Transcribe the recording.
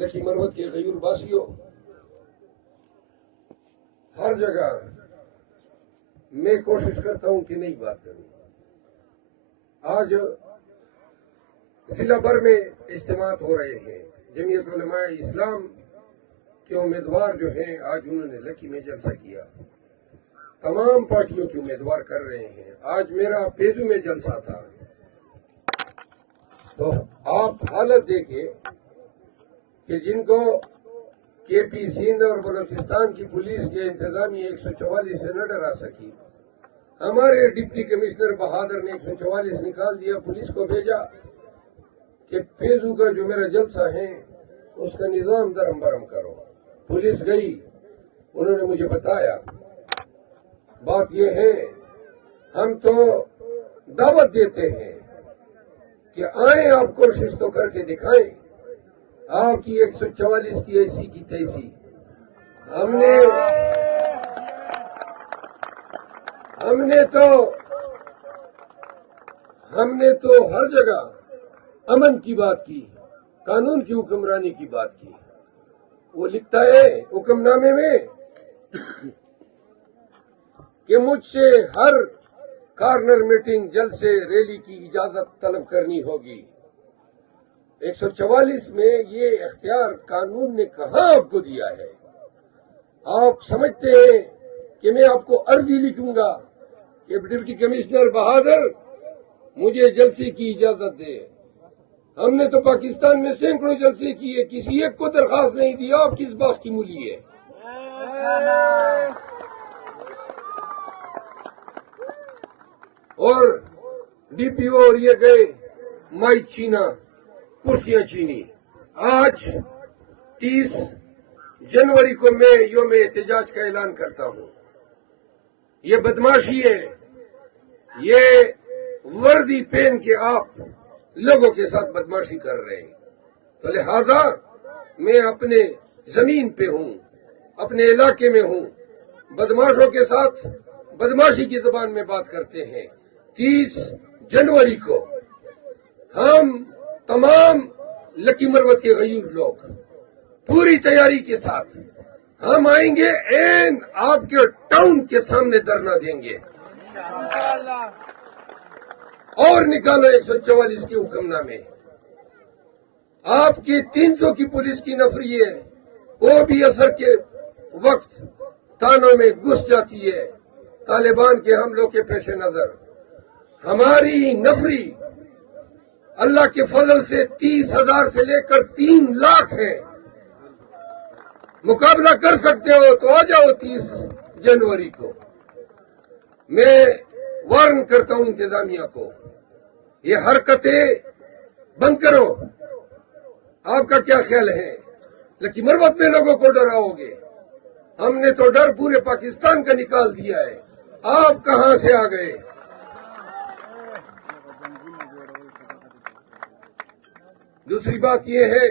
لکی مروت کے غیور باسیوں، ہر جگہ میں کوشش کرتا ہوں کہ نئی بات کروں۔ آج ضلع بھر میں اجتماعات ہو رہے ہیں۔ جمعیت علماء اسلام کے امیدوار جو ہیں آج انہوں نے لکی میں جلسہ کیا، تمام پارٹیوں کے امیدوار کر رہے ہیں۔ آج میرا پیزو میں جلسہ تھا، تو آپ حالت دیکھیں کہ جن کو کے پی سندھ اور بلوچستان کی پولیس کے انتظامیہ 144 سے نہ ڈرا سکی، ہمارے ڈپٹی کمشنر بہادر نے 144 نکال دیا، پولیس کو بھیجا کہ پیزو کا جو میرا جلسہ ہے اس کا نظام درم برم کرو۔ پولیس گئی، انہوں نے مجھے بتایا بات یہ ہے ہم تو دعوت دیتے ہیں کہ آئیں، آپ کوشش تو کر کے دکھائیں، آپ کی 144 کی ایسی کی تیسی۔ ہم نے تو ہر جگہ امن کی بات کی، قانون کی حکمرانی کی بات کی۔ وہ لکھتا ہے حکم نامے میں کہ مجھ سے ہر کارنر میٹنگ، جلسے، ریلی کی اجازت طلب کرنی ہوگی۔ 144 میں یہ اختیار قانون نے کہاں آپ کو دیا ہے؟ آپ سمجھتے ہیں کہ میں آپ کو عرضی لکھوں گا کہ ڈپٹی کمشنر بہادر مجھے جلسے کی اجازت دے؟ ہم نے تو پاکستان میں سینکڑوں جلسے کیے، کسی ایک کو درخواست نہیں دیا۔ آپ کس بات کی مولی ہے؟ اور ڈی پی او اور یہ گئے مائک چھینا، کرسیاں چھینی۔ آج 30 جنوری کو میں یوم احتجاج کا اعلان کرتا ہوں۔ یہ بدماشی ہے، یہ وردی پہن کے آپ لوگوں کے ساتھ بدماشی کر رہے ہیں، تو لہذا میں اپنے زمین پہ ہوں، اپنے علاقے میں ہوں، بدماشوں کے ساتھ بدماشی کی زبان میں بات کرتے ہیں۔ 30 جنوری کو ہم تمام لکی مروت کے غیور لوگ پوری تیاری کے ساتھ ہم آئیں گے، این آپ کے ٹاؤن کے سامنے دھرنا دیں گے اور نکالو 144 کے حکم نامے۔ آپ کی 300 کی پولیس کی نفری ہے، وہ بھی اثر کے وقت تھانوں میں گھس جاتی ہے طالبان کے حملوں کے پیش نظر۔ ہماری نفری اللہ کے فضل سے 30,000 سے لے کر 3 لاکھ ہے۔ مقابلہ کر سکتے ہو تو آ جاؤ 30 جنوری کو۔ میں وارن کرتا ہوں انتظامیہ کو، یہ حرکتیں بند کرو۔ آپ کا کیا خیال ہے؟ لکی مروت میں لوگوں کو ڈراؤ گے؟ ہم نے تو ڈر پورے پاکستان کا نکال دیا ہے، آپ کہاں سے آ گئے؟ دوسری بات یہ ہے